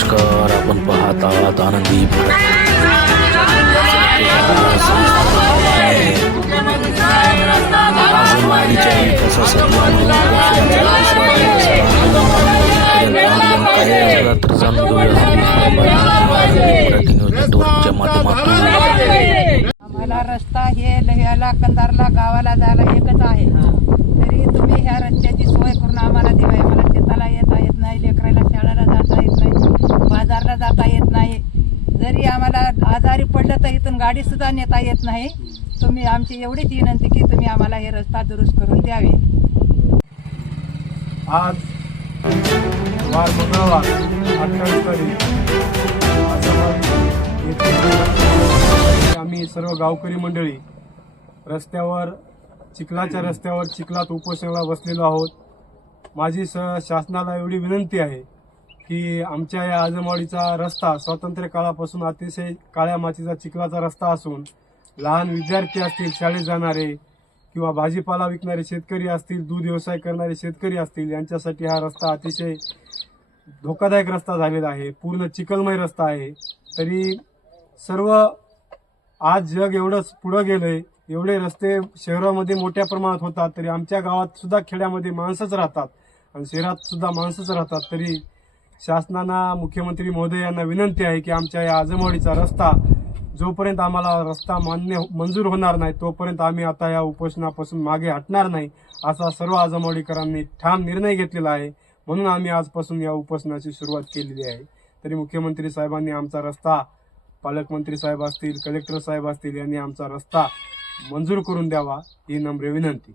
नमस्कार, आपण पाहत आहात आनंदी आजमाडीच्या विकासासाठी तर जाणून नेटवर्कच्या माध्यमातून आम्हाला रस्ता हे लह्याला कंधारला गावाला जायला एकच आहे, तरी तुम्ही ह्या रस्त्याची सोय करून आम्हाला द्यावी. आम्हाला शेताला येता येत नाही, लेकराला शाळेला जाता येत नाही, बाजारला जाता येत नाही. जरी आम्हाला आजारी पडलं तर इथून गाडी सुद्धा नेता येत नाही. तुम्ही आमची एवढीच विनंती की तुम्ही आम्हाला हे रस्ता दुरुस्त करून द्यावे. आज वार मंगळवार 28 तारीख आम्ही सर्व गावकरी मंडळी रस्त्यावर चिखलाच्या रस्त्यावर चिखलात उपोषणाला बसलेलो आहोत. माझी शासनाला एवढी विनंती आहे की आमच्या या आजमवाडीचा रस्ता स्वातंत्र्य काळापासून अतिशय काळ्या मातीचा चिखलाचा रस्ता असून लहान विद्यार्थी असतील, शाळेत जाणारे किंवा भाजीपाला विकणारे शेतकरी असतील, दूध व्यवसाय करणारे शेतकरी असतील, यांच्यासाठी हा रस्ता अतिशय धोकादायक रस्ता झालेला आहे. पूर्ण चिखलमय रस्ता आहे. तरी सर्व आज जग एवढंच पुढं गेलंय, एवढे रस्ते शहरामध्ये मोठ्या प्रमाणात होतात, तरी आमच्या गावात सुद्धा खेड्यामध्ये माणसंच राहतात आणि शहरात सुद्धा माणसंच राहतात. तरी शासनाला, मुख्यमंत्री महोदय यांना विनंती आहे की आमच्या या आजमवाडीचा रस्ता जोपर्यंत आम्हाला रस्ता मंजूर होणार नाही तोपर्यंत आम्ही आता या उपोषणापासून मागे हटणार नाही, असा सर्व आजमवाडीकरांनी ठाम निर्णय घेतलेला आहे. म्हणून आम्ही आजपासून या उपोषणाची सुरुवात केलेली आहे. तरी मुख्यमंत्री साहेबांनी आमचा रस्ता, पालकमंत्री साहेब असतील, कलेक्टर साहेब असतील, यांनी आमचा रस्ता मंजूर करून द्यावा ही नम्र विनंती.